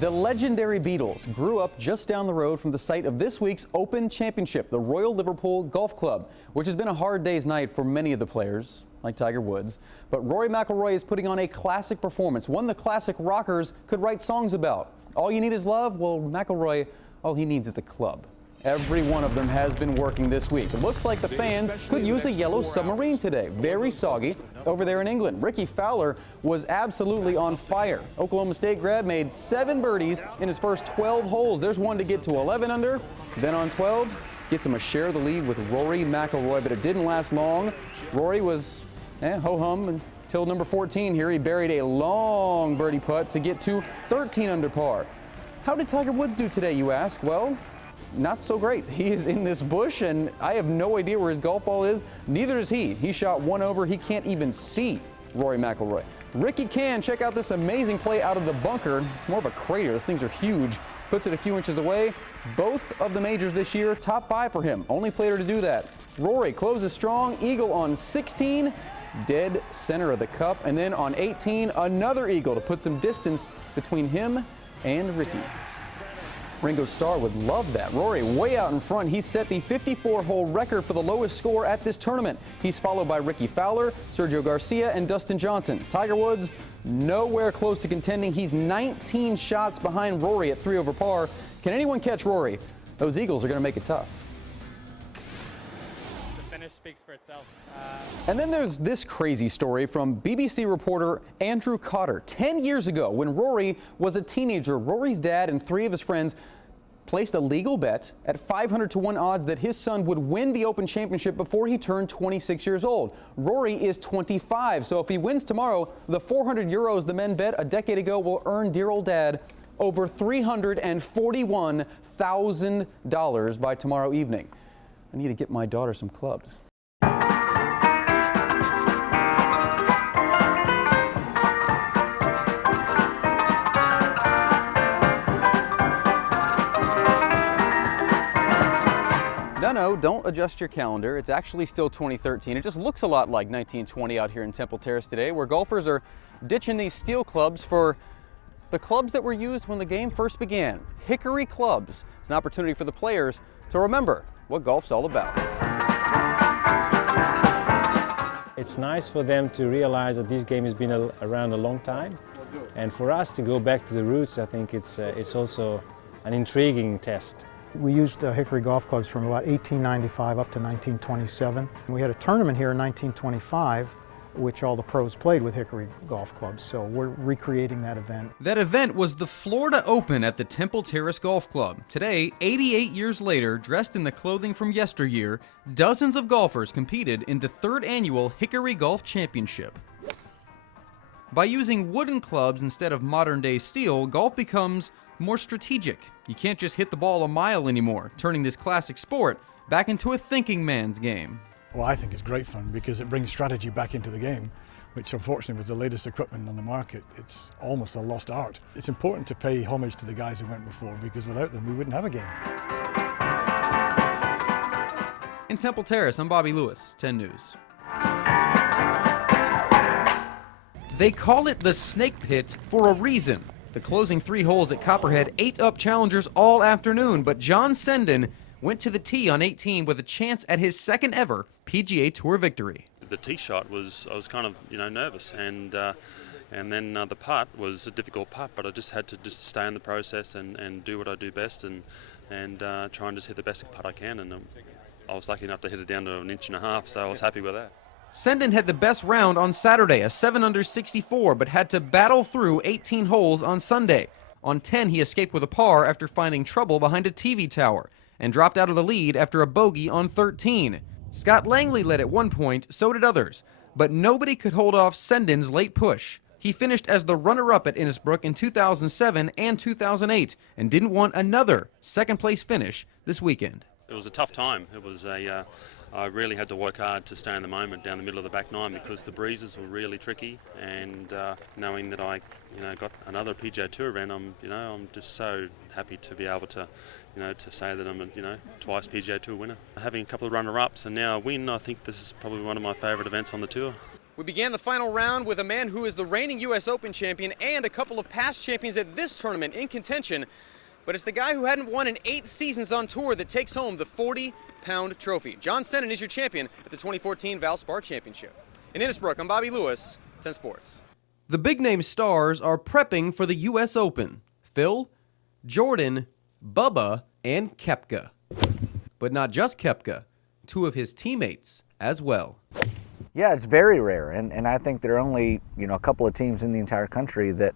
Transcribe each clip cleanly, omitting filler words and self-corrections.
The legendary Beatles grew up just down the road from the site of this week's Open Championship, the Royal Liverpool Golf Club, which has been a hard day's night for many of the players, like Tiger Woods. But Rory McIlroy is putting on a classic performance, one the classic rockers could write songs about. All you need is love? Well, McIlroy, all he needs is a club. Every one of them has been working this week. It looks like the fans could use a yellow submarine today. Very soggy over there in England. Rickie Fowler was absolutely on fire. Oklahoma State grad made 7 birdies in his first 12 holes. There's one to get to 11 under. Then on 12, gets him a share of the lead with Rory McIlroy, but it didn't last long. Rory was ho-hum until number 14 here. He buried a long birdie putt to get to 13 under par. How did Tiger Woods do today, you ask? Well, not so great. He is in this bush, and I have no idea where his golf ball is. Neither does he. He shot one over. He can't even see Rory McIlroy. Ricky can. Check out this amazing play out of the bunker. It's more of a crater. Those things are huge. Puts it a few inches away. Both of the majors this year, top 5 for him. Only player to do that. Rory closes strong. Eagle on 16. Dead center of the cup. And then on 18, another eagle to put some distance between him and Ricky. Ringo Starr would love that. Rory way out in front. He set the 54-hole record for the lowest score at this tournament. He's followed by Rickie Fowler, Sergio Garcia, and Dustin Johnson. Tiger Woods nowhere close to contending. He's 19 shots behind Rory at 3 over par. Can anyone catch Rory? Those eagles are going to make it tough. The finish speaks for itself. And then there's this crazy story from BBC reporter Andrew Cotter. 10 years ago, when Rory was a teenager, Rory's dad and 3 of his friends placed a legal bet at 500 to 1 odds that his son would win the Open Championship before he turned 26 years old. Rory is 25, so if he wins tomorrow, the 400 euros the men bet a decade ago will earn dear old dad over $341,000 by tomorrow evening. I need to get my daughter some clubs. No, don't adjust your calendar. It's actually still 2013. It just looks a lot like 1920 out here in Temple Terrace today, where golfers are ditching these steel clubs for the clubs that were used when the game first began. Hickory clubs. It's an opportunity for the players to remember what golf's all about. It's nice for them to realize that this game has been around a long time, and for us to go back to the roots, I think it's also an intriguing test. We used Hickory golf clubs from about 1895 up to 1927. We had a tournament here in 1925, which all the pros played with Hickory golf clubs, so we're recreating that event. That event was the Florida Open at the Temple Terrace Golf Club. Today, 88 years later, dressed in the clothing from yesteryear, dozens of golfers competed in the 3rd annual Hickory Golf Championship. By using wooden clubs instead of modern-day steel, golf becomes more strategic. You can't just hit the ball a mile anymore, turning this classic sport back into a thinking man's game. Well, I think it's great fun because it brings strategy back into the game, which unfortunately with the latest equipment on the market, it's almost a lost art. It's important to pay homage to the guys who went before, because without them we wouldn't have a game. In Temple Terrace, I'm Bobb Lewis, 10 News. They call it the Snake Pit for a reason. The closing 3 holes at Copperhead ate up challengers all afternoon, but John Senden went to the tee on 18 with a chance at his 2nd ever PGA Tour victory. The tee shot was, I was kind of, nervous, and then the putt was a difficult putt, but I just had to stay in the process and do what I do best and try and just hit the best putt I can, and I was lucky enough to hit it down to 1.5 inches, so I was happy with that. Senden had the best round on Saturday, a 7 under 64, but had to battle through 18 holes on Sunday. On 10, he escaped with a par after finding trouble behind a TV tower, and dropped out of the lead after a bogey on 13. Scott Langley led at one point, so did others, but nobody could hold off Senden's late push. He finished as the runner-up at Innisbrook in 2007 and 2008, and didn't want another second-place finish this weekend. It was a tough time. It was I really had to work hard to stay in the moment down the middle of the back 9 because the breezes were really tricky, and knowing that I got another PGA Tour event, I'm just so happy to be able to to say that I'm a twice PGA Tour winner. Having a couple of runner-ups and now a win, I think this is probably one of my favourite events on the tour. We began the final round with a man who is the reigning U.S. Open champion and a couple of past champions at this tournament in contention. But it's the guy who hadn't won in 8 seasons on tour that takes home the 40-pound trophy. John Sennin is your champion at the 2014 Valspar Championship. In Innisbrook, I'm Bobby Lewis, 10 Sports. The big-name stars are prepping for the U.S. Open. Phil, Jordan, Bubba, and Koepka. But not just Koepka, 2 of his teammates as well. Yeah, it's very rare, and I think there are only, a couple of teams in the entire country that,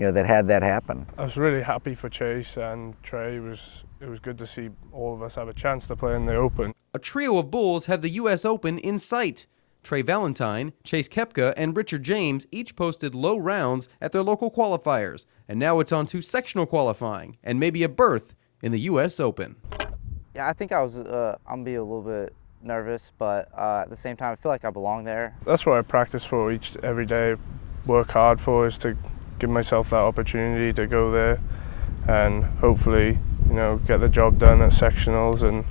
that had that happen. I was really happy for Chase and Trey. It was good to see all of us have a chance to play in the Open. A trio of bulls have the U.S. Open in sight. Trey Valentine, Chase Koepka, and Richard James each posted low rounds at their local qualifiers, and now it's on to sectional qualifying and maybe a berth in the U.S. Open. Yeah, I think I'm gonna be a little bit nervous, but at the same time, I feel like I belong there. That's what I practice for every day, work hard for, is to give myself that opportunity to go there and hopefully, get the job done at sectionals and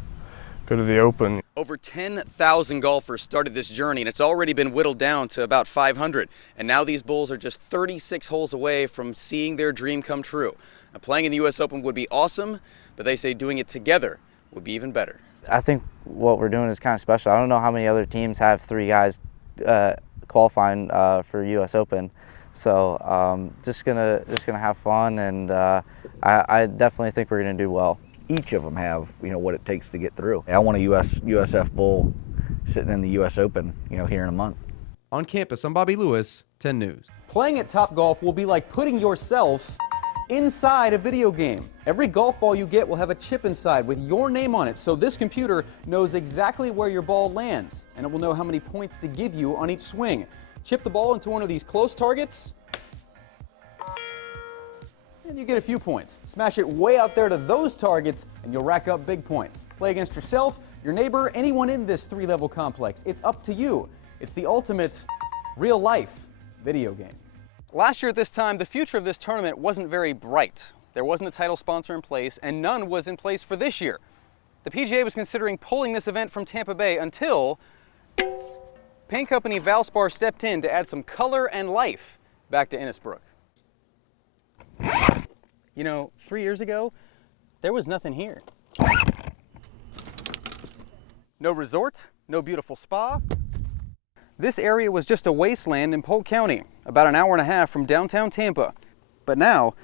go to the Open. Over 10,000 golfers started this journey, and it's already been whittled down to about 500. And now these bulls are just 36 holes away from seeing their dream come true. Now, playing in the U.S. Open would be awesome, but they say doing it together would be even better. I think what we're doing is kind of special. I don't know how many other teams have 3 guys qualifying for U.S. Open, so just gonna have fun, and I definitely think we're gonna do well. Each of them have, what it takes to get through. I want a USF bull sitting in the U.S. Open, here in a month. On campus, I'm Bobby Lewis, 10 News. Playing at Topgolf will be like putting yourself inside a video game. Every golf ball you get will have a chip inside with your name on it, so this computer knows exactly where your ball lands, and it will know how many points to give you on each swing. Chip the ball into one of these close targets, and you get a few points. Smash it way out there to those targets, and you'll rack up big points. Play against yourself, your neighbor, anyone in this 3-level complex. It's up to you. It's the ultimate real-life video game. Last year at this time, the future of this tournament wasn't very bright. There wasn't a title sponsor in place, and none was in place for this year. The PGA was considering pulling this event from Tampa Bay until paint company Valspar stepped in to add some color and life back to Innisbrook. 3 years ago, there was nothing here. No resort, no beautiful spa. This area was just a wasteland in Polk County, about an hour and a half from downtown Tampa. But now,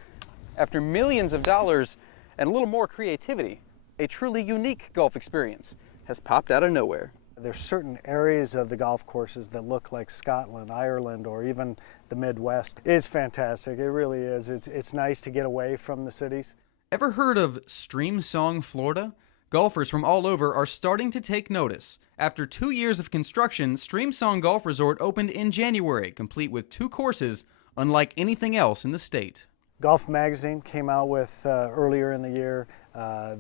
after millions of dollars and a little more creativity, a truly unique golf experience has popped out of nowhere. There's certain areas of the golf courses that look like Scotland, Ireland, or even the Midwest. It's fantastic, it really is. It's nice to get away from the cities. Ever heard of Streamsong, Florida? Golfers from all over are starting to take notice. After 2 years of construction, Streamsong Golf Resort opened in January, complete with 2 courses, unlike anything else in the state. Golf Magazine came out with earlier in the year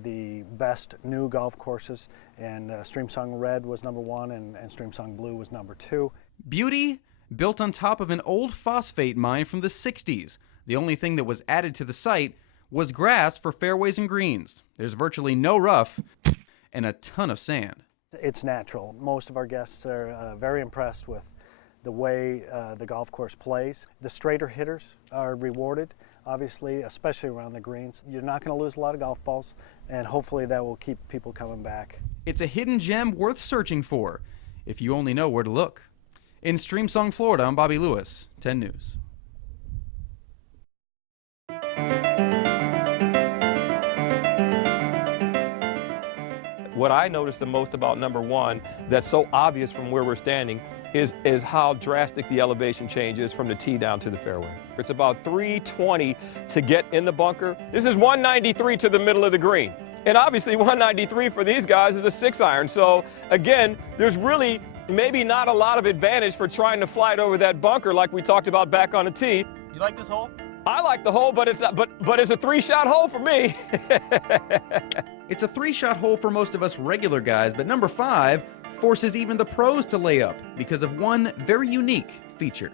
the best new golf courses, and Streamsong Red was #1 and Streamsong Blue was #2. Beauty, built on top of an old phosphate mine from the 60s. The only thing that was added to the site was grass for fairways and greens. There's virtually no rough and a ton of sand. It's natural. Most of our guests are very impressed with the way the golf course plays. The straighter hitters are rewarded, obviously, especially around the greens. You're not going to lose a lot of golf balls, and hopefully that will keep people coming back. It's a hidden gem worth searching for, if you only know where to look. In Streamsong, Florida, I'm Bobby Lewis, 10 News. What I noticed the most about #1 that's so obvious from where we're standing is how drastic the elevation change is from the tee down to the fairway. It's about 320 to get in the bunker. This is 193 to the middle of the green. And obviously 193 for these guys is a 6-iron. So again, there's really maybe not a lot of advantage for trying to fly it over that bunker like we talked about back on the tee. You like this hole? I like the hole, but it's a 3-shot hole for me. It's a 3-shot hole for most of us regular guys, but number 5 forces even the pros to lay up because of one very unique feature.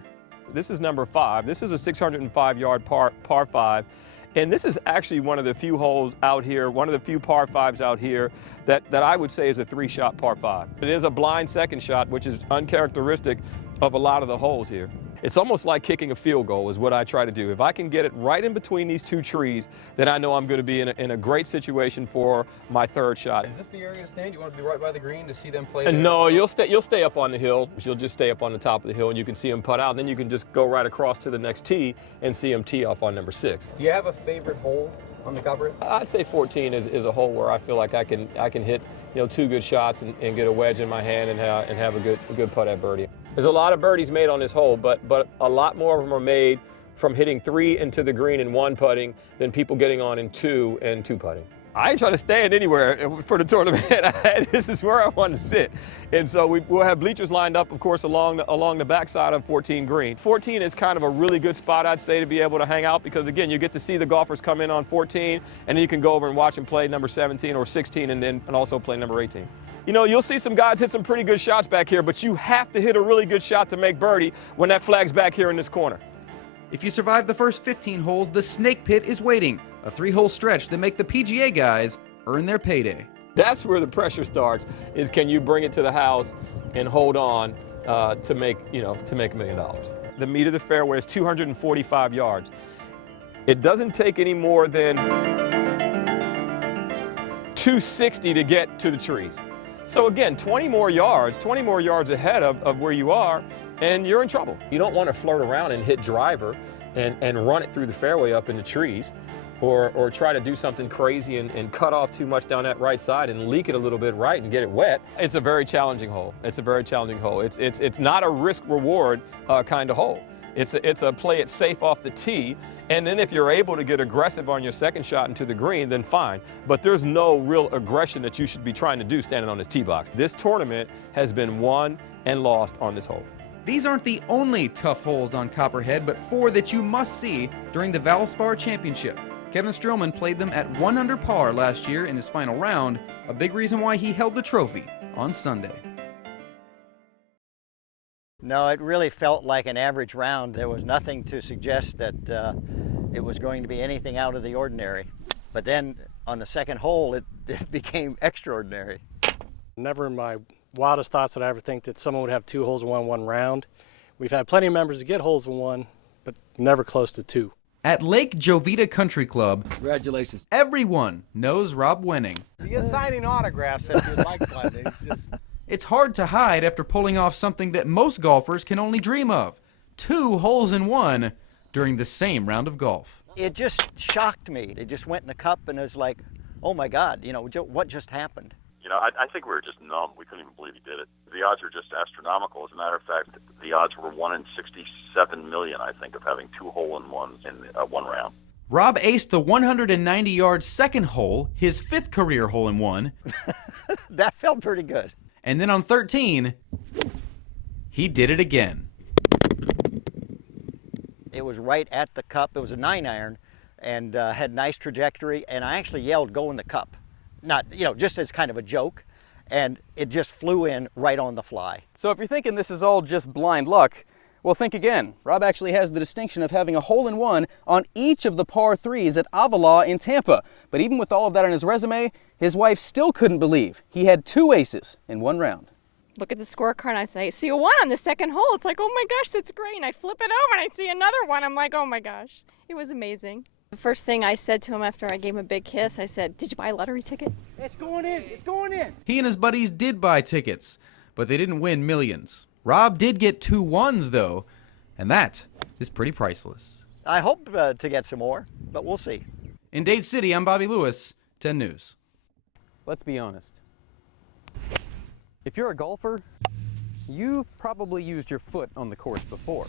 This is number 5. This is a 605-yard par 5. And this is actually one of the few holes out here, one of the few par 5s out here that I would say is a 3-shot par 5. It is a blind second shot, which is uncharacteristic of a lot of the holes here. It's almost like kicking a field goal is what I try to do. If I can get it right in between these two trees, then I know I'm going to be in a great situation for my third shot. Is this the area to stand? You want to be right by the green to see them play there? No, you'll stay up on the hill. You'll just stay up on the top of the hill, and you can see them putt out. And then you can just go right across to the next tee and see them tee off on number 6. Do you have a favorite hole on the Copperhead? I'd say 14 is a hole where I feel like I can hit 2 good shots and get a wedge in my hand and have a good putt at birdie. There's a lot of birdies made on this hole, but a lot more of them are made from hitting 3 into the green and 1 putting than people getting on in 2 and 2 putting. I ain't trying to stand anywhere for the tournament. This is where I want to sit. And so we'll have bleachers lined up, of course, along the backside of 14 green. 14 is kind of a really good spot, I'd say, to be able to hang out because, again, you get to see the golfers come in on 14, and then you can go over and watch them play number 17 or 16 and also play number 18. You'll see some guys hit some pretty good shots back here, but you have to hit a really good shot to make birdie when that flag's back here in this corner. If you survive the first 15 holes, the Snake Pit is waiting. A 3-hole stretch that make the PGA guys earn their payday. That's where the pressure starts, is can you bring it to the house and hold on to make $1 million. The meat of the fairway is 245 yards. It doesn't take any more than 260 to get to the trees. So again, 20 more yards ahead of where you are, and you're in trouble. You don't want to flirt around and hit driver and run it through the fairway up in the trees, or try to do something crazy and cut off too much down that right side and leak it a little bit right and get it wet. It's a very challenging hole. It's not a risk-reward kind of hole. It's a play it safe off the tee, and then if you're able to get aggressive on your second shot into the green, then fine. But there's no real aggression that you should be trying to do standing on this tee box. This tournament has been won and lost on this hole. These aren't the only tough holes on Copperhead, but 4 that you must see during the Valspar Championship. Kevin Strillman played them at 1 under par last year in his final round, a big reason why he held the trophy on Sunday. No, it really felt like an average round. There was nothing to suggest that it was going to be anything out of the ordinary. But then on the second hole, it became extraordinary. Never in my wildest thoughts did I ever think that someone would have 2 holes in one round. We've had plenty of members that get holes in 1, but never close to 2. At Lake Jovita Country Club, congratulations. Everyone knows Rob Wenning. He is signing autographs if you'd like one. It's hard to hide after pulling off something that most golfers can only dream of. 2 holes in 1 during the same round of golf. It just shocked me. It just went in the cup and it was like, oh my God, what just happened? I think we were just numb. We couldn't even believe he did it. The odds are just astronomical. As a matter of fact, the odds were 1 in 67 million, I think, of having 2 hole-in-ones in one round. Rob aced the 190-yard second hole, his 5th career hole-in-one. That felt pretty good. And then on 13, he did it again. It was right at the cup. It was a 9-iron and had nice trajectory, and I actually yelled, "Go in the cup." Not, just as kind of a joke, and it just flew in right on the fly. So if you're thinking this is all just blind luck, well, think again. Rob actually has the distinction of having a hole-in-one on each of the par 3s at Avila in Tampa. But even with all of that on his resume, his wife still couldn't believe he had 2 aces in 1 round. Look at the scorecard and I say, see a 1 on the second hole. It's like, oh my gosh, that's great. And I flip it over and I see another 1. I'm like, oh my gosh. It was amazing. The first thing I said to him after I gave him a big kiss, I said, did you buy a lottery ticket? It's going in. It's going in. He and his buddies did buy tickets, but they didn't win millions. Rob did get 2 1s, though, and that is pretty priceless. I hope to get some more, but we'll see. In Dade City, I'm Bobby Lewis, 10 News. Let's be honest. If you're a golfer, you've probably used your foot on the course before.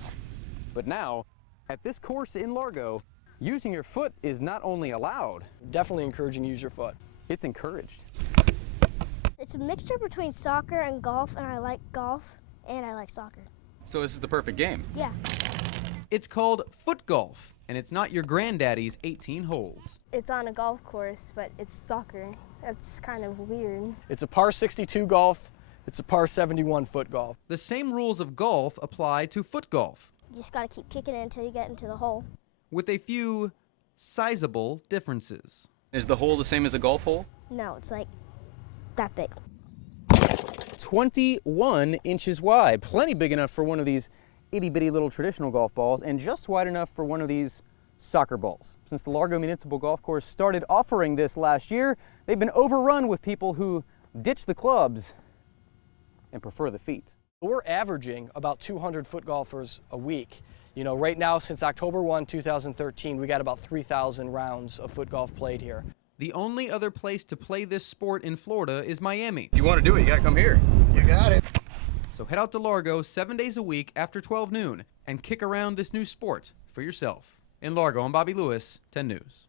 But now, at this course in Largo, using your foot is not only allowed. Definitely encouraging to use your foot. It's encouraged. It's a mixture between soccer and golf, and I like golf and I like soccer. So this is the perfect game. Yeah. It's called foot golf, and it's not your granddaddy's 18 holes. It's on a golf course, but it's soccer. That's kind of weird. It's a par 62 golf. It's a par 71 foot golf. The same rules of golf apply to foot golf. You just got to keep kicking it until you get into the hole. With a few sizable differences. Is the hole the same as a golf hole? No, it's like that big. 21 inches wide. Plenty big enough for one of these itty-bitty little traditional golf balls, and just wide enough for one of these soccer balls. Since the Largo Municipal Golf Course started offering this last year, they've been overrun with people who ditch the clubs and prefer the feet. We're averaging about 200 foot golfers a week. You know, right now, since October 1, 2013, we got about 3,000 rounds of foot golf played here. The only other place to play this sport in Florida is Miami. If you want to do it, you got to come here. You got it. So head out to Largo 7 days a week after 12 noon and kick around this new sport for yourself. In Largo, I'm Bobby Lewis, 10 News.